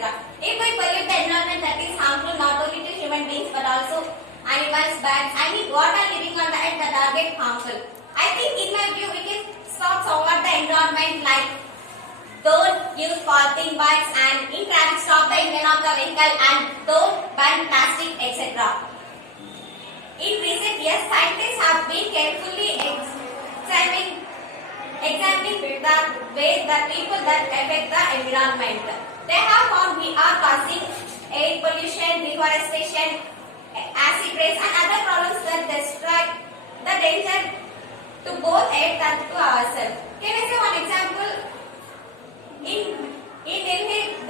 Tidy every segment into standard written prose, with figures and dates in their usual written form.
etc. If we pollute the environment, that is harmful not only to human beings but also animals, birds, what are living on the earth that are get harmful. I think in my view we can stop somewhat the environment, like don't use polythene bags, and in traffic stop the engine of the vehicle, and don't burn plastic, etc. In recent years, scientists have been carefully examining the ways that people that affect the environment. They have found we are causing air pollution, deforestation, acid rain, and other problems that destroy the danger to both earth and to ourselves. Can I say one example? In Delhi,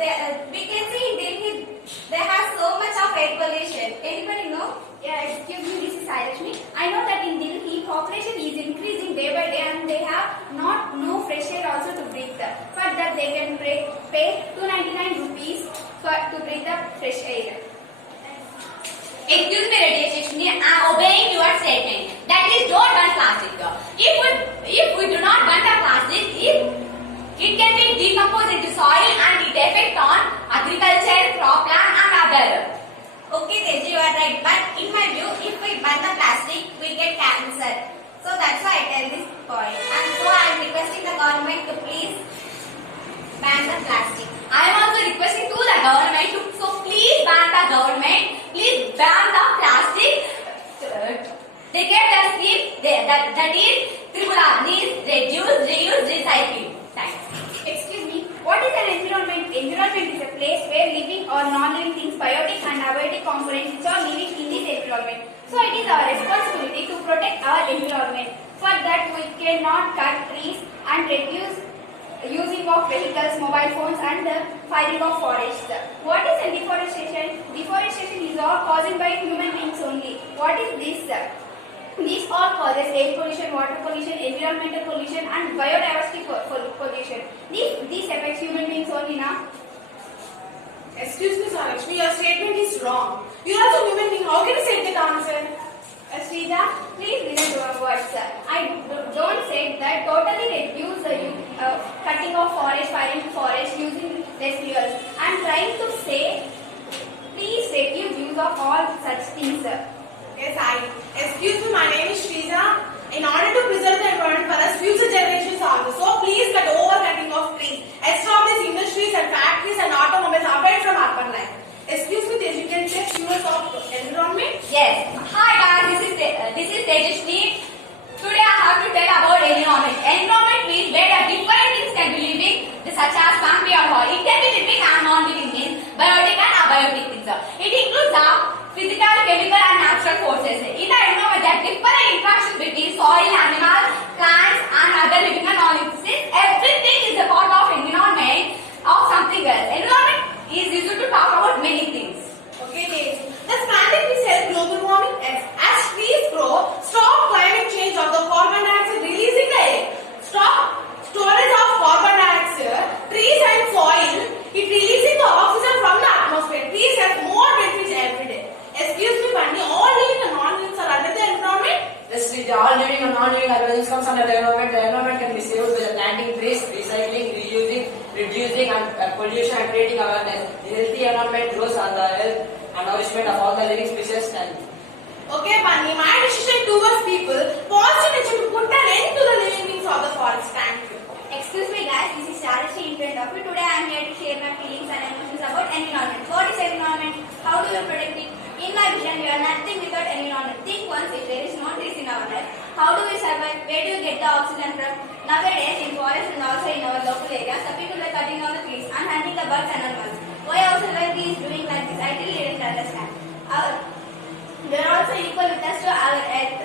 we can see in Delhi they have so much of air pollution. Anybody know? Yeah, excuse me, this is Sairashmi. I know that in Delhi, population is increasing day by day and they have no fresh air also to breathe. For that, they can pay 299 rupees to breathe the fresh air. Excuse me, Radiation, I am obeying your statement. That is, don't burn plastic. If we do not burn the plastic, it can be decomposed into soil and it affect on agriculture, cropland and other. Okay, Teji, you are right. But in my view, if we burn the plastic, we get cancer. So that's why I tell this point. And so I am requesting the government to please ban the plastic. I am also requesting to the government to please ban the government. Please ban the plastic. They get the scheme that is Tripura needs reduce, reuse, recycling. Thanks. Excuse me, what is an environment? Environment is a place where living or non-living things, biotic and abiotic components which are living in this environment. So it is our responsibility to protect our environment. For that we cannot cut trees and reduce using of vehicles, mobile phones and the firing of forests. What is a deforestation? Deforestation is all caused by human beings only. What is this? These all causes air pollution, water pollution, environmental pollution and biodiversity pollution. These affects human beings only now. Excuse me, Sarashmi, your statement is wrong. You are also human being. How can you say that answer? Srija, please listen to our words. I don't say that totally reduce the cutting of forest, firing forest, using less fuels. I am trying to say, please reduce use of all such things. Yes, excuse me, my name is Shrija. In order to preserve the environment for us future generations also, so please cut over cutting of trees. Establish industries and factories and automobiles away from urban life. Excuse me, you can check stewards of environment? Yes. Hi guys, this is Tejashni. Today I have to tell about environment. Environment means where the different things can be living, such as family or all. It can be living and non-living means biotic and abiotic things. It includes the physical, chemical and natural forces. In the environment, there are different interactions between soil, animals, plants and other living and non-living things. Everything is a part of environment of something else. Environment is used to talk about many things. Okay, Daisy. Does planting this help global warming? As trees grow, stop climate change of the carbon dioxide releasing the air. Stop storage of carbon dioxide, trees and soil, it releasing the oxygen from the atmosphere. Trees have more benefits every day. Excuse me, Bunny, all living and non-living are under the environment? Yes, all living and non-living organisms comes under the environment. The environment can be saved by the planting trees, recycling, reusing, reducing and pollution and creating awareness. The healthy environment grows on the health and nourishment of all the living species and okay, Bunny, my decision towards people, positive decision to put an end to the living beings of the forest. Thank you. Excuse me guys, this is Sharashi in front of you. Today I am here to share my feelings and emotions about environment. What is environment? How do you protect it? In my vision, we are nothing without environment. Think once, if there is no trees in our life, how do we survive? Where do you get the oxygen from? Nowadays, in forests and also in our local areas, the people are cutting down the trees and hunting the birds and animals. Why our society is doing like this? I really didn't understand. They are also equal with us to our earth.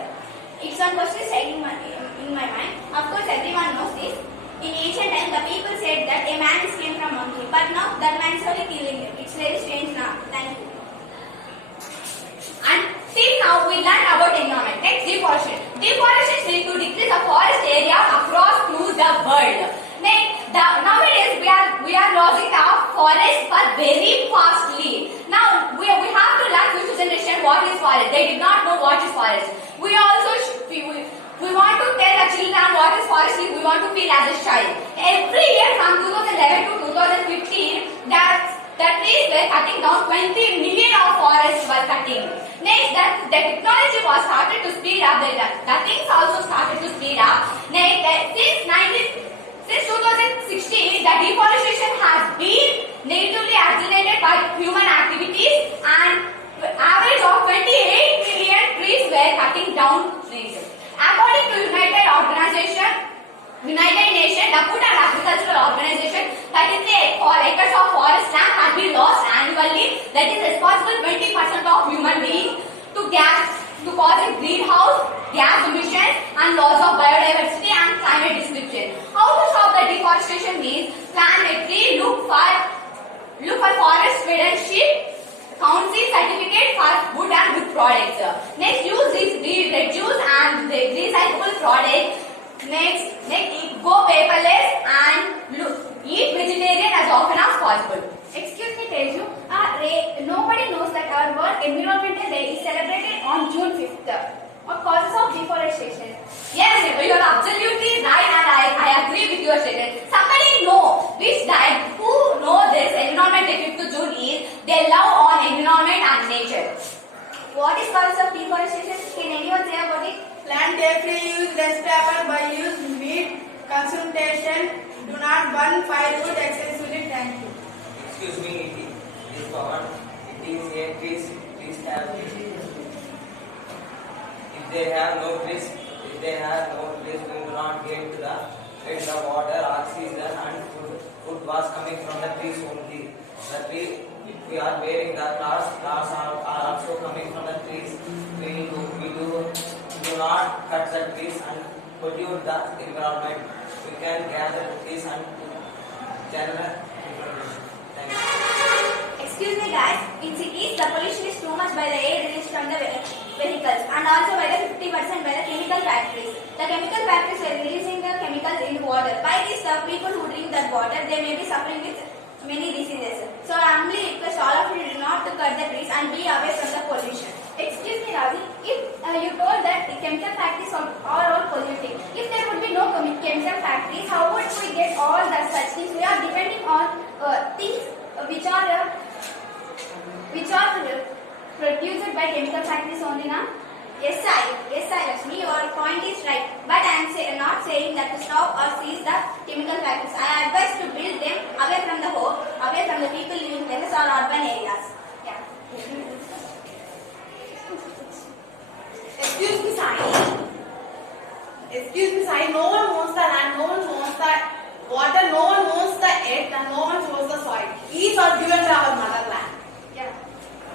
It's one question staying in my mind. Of course, everyone knows this. In ancient times, the people said that a man is came from monkey, but now that man is only killing it. It's very strange now. Thank you. And till now we learned about environment. Next, deforestation. Deforestation is to decrease the forest area across through the world. Nowadays we are losing our forest very fastly. Now we have to learn future generation what is forest. They did not know what is forest. We also we want to tell the children what is forest. We want to feel as a child. Every year from 2011 to 2015, The trees were cutting down 20 million of forests were cutting. Next, the technology was started to speed up. The things also started to speed up. Next, since 2016, the deforestation has been negatively accelerated by human activities, and average of 28 million trees were cutting down trees. According to United Nations, the Food and Agricultural Organization, 33 acres of forest land has been lost annually. That is responsible 20% of human beings to causing greenhouse gas emissions and loss of biodiversity and climate disruption. How to stop the deforestation means plant a tree, look for forest stewardship, council certificate for wood and wood products. Next, use these reduce and recyclable products. Next, go paperless and eat vegetarian as often as possible. Excuse me, Teju. Nobody knows that our World Environmental Day is celebrated on June 5th. What causes of deforestation? Yes, you are absolutely right, and I agree with your statement. Somebody know which diet, who know this Environment Day 5th June is, they love on environment and nature. What is causes of deforestation? Can anyone say about it? Plant carefully, use less paper by use meat consumption. Do not burn firewood excessively. Thank you. Excuse me, it is common. It is a trees have. If they have no trees, we will not get the water, oxygen and food was coming from the trees only. The tree, if we are wearing the clothes are also coming from the trees. We do not cut the trees and pollute the environment. We can gather trees and generate information. Thank you. Excuse me, guys. In cities, the pollution is too much by the air released from the vehicles and also by the 50% by the chemical factories. The chemical factories are releasing the chemicals in the water. By this, the people who drink that water, they may be suffering with many diseases. So I humbly request all of you not to cut the trees and be away from the pollution. Excuse me, Ravi. If you told that the chemical factories are all polluting, if there would be no chemical factories, how would we get all the such things? We are depending on things which are produced by chemical factories only now. Yes, Lakshmi, your point is right. But I am not saying that to stop or seize the chemical factories. I advise to build them away from the home, away from the people living places or urban areas. Yeah. Excuse me, Sai. No one owns the land, no one owns the water, no one owns the earth, and no one owns the soil. Each are given to our motherland. Yeah.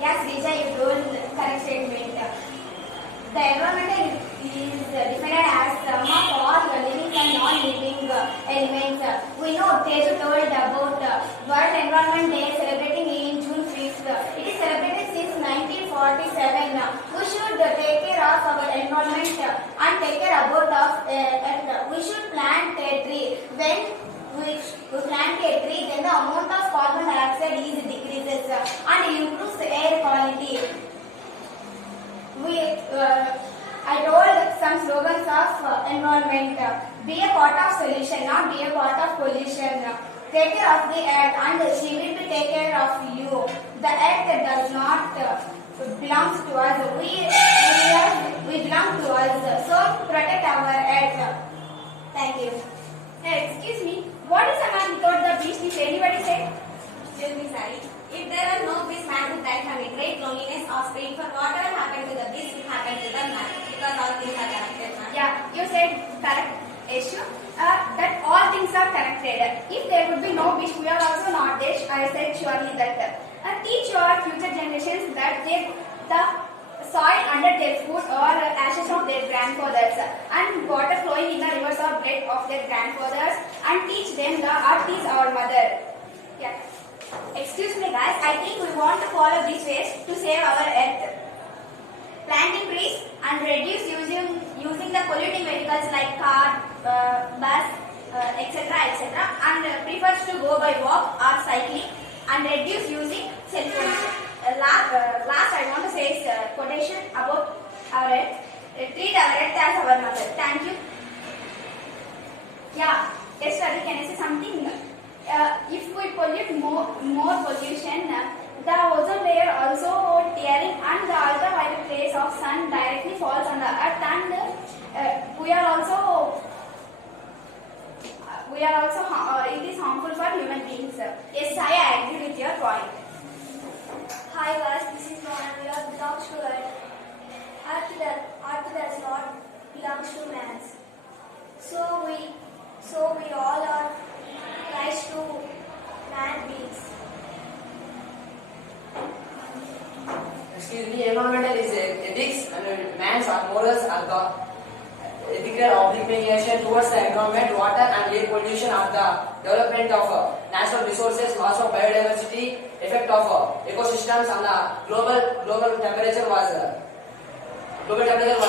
Yes, Rija, you told correct statement. The environment is defined as sum of all living and non-living elements. We know Teju told about World Environment Day celebrating in June 5th. It is celebrated since 1947. We should take care of our environment and take care about Earth. We should plant a tree. When we plant a tree, then the amount of carbon dioxide is decreases and improves air quality. I told some slogans of environment. Be a part of solution, not be a part of pollution. Take care of the earth and she will be take care of you. The earth does not belong to us. We belong to us. So protect our earth. Thank you. Hey, excuse me. What is a man without the beast? If anybody say? Excuse me, Sari. If there are no bees, man would die from a great loneliness or scream for whatever happened to the bees will happen to the man, because all things are connected, man. Yeah, you said correct issue. That all things are connected. If there would be no beast, we are also not there. I said surely that. Teach your future generations that the soil under their foot or ashes of their grandfathers and water flowing in the rivers or blood of their grandfathers, and teach them the earth is our mother. Yeah. Excuse me, guys. I think we want to follow these ways to save our earth. Planting trees and reduce using the polluting vehicles like car, bus, etc. And prefers to go by walk or cycling and reduce using cell phones. Last I want to say is quotation about our earth. Treat our earth as our mother. Thank you. Yeah. Yes, Ravi, can I say something? If we pollute more pollution, the ozone layer also tearing and the ultraviolet rays of sun directly falls on the earth, and we are also it is harmful for human beings. Yes, I agree with your point. Hi guys, this is Ron and we all belongs to Earth. Earth does not belongs to man. So we all are nice to man beings. Excuse me, environmental is ethics and man's morals are the ethical obligation towards the environment, water and air pollution are the development of natural resources, loss of biodiversity, effect of ecosystems, and the global temperature was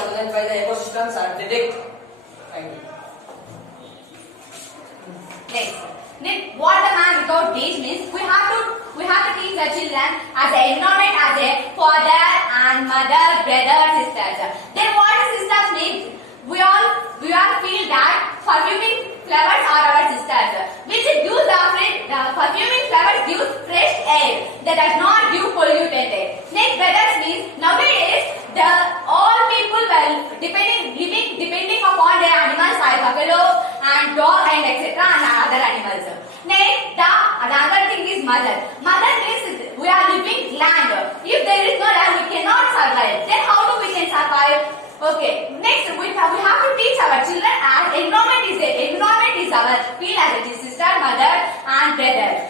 done by the ecosystems are predict. Thank you. Next, what the man without beach means, we have to teach the children as an environment, as a father and mother, brother, sisters. Then what the sisters means? We all feel that perfuming flowers are our sisters, which gives the perfuming flowers gives fresh air that does not give polluted air. Next, brothers means nowadays all people were depending upon their animals like buffalo and dog and etc. and other animals. Next, the other thing is mother. Mother means we are living land. If there is no land, we cannot survive. Then how do we can survive? Okay. Next, we have to teach our children as environment is our feel as it is sister, mother, and brother.